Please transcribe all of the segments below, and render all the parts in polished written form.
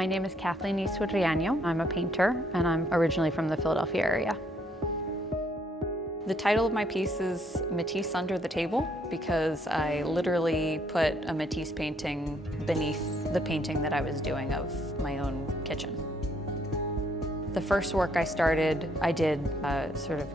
My name is Kathleen Eastwood-Riaño. I'm a painter and I'm originally from the Philadelphia area. The title of my piece is Matisse Under the Table because I literally put a Matisse painting beneath the painting that I was doing of my own kitchen. The first work I started, I did a sort of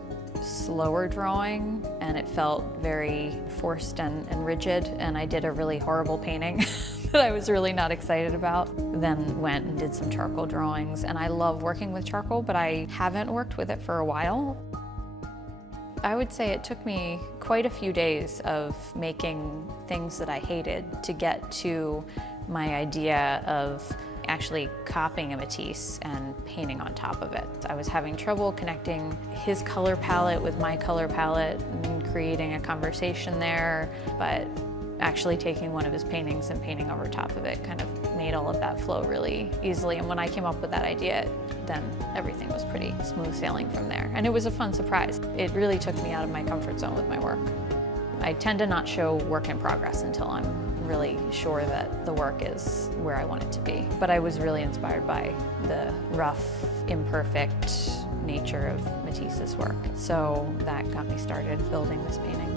slower drawing and it felt very forced and rigid, and I did a really horrible painting that I was really not excited about. Then went and did some charcoal drawings, and I love working with charcoal, but I haven't worked with it for a while. I would say it took me quite a few days of making things that I hated to get to my idea of actually copying a Matisse and painting on top of it. I was having trouble connecting his color palette with my color palette and creating a conversation there, but actually taking one of his paintings and painting over top of it kind of made all of that flow really easily. And when I came up with that idea, then everything was pretty smooth sailing from there. And it was a fun surprise. It really took me out of my comfort zone with my work. I tend to not show work in progress until I'm really sure that the work is where I want it to be. But I was really inspired by the rough, imperfect nature of Matisse's work. So that got me started building this painting.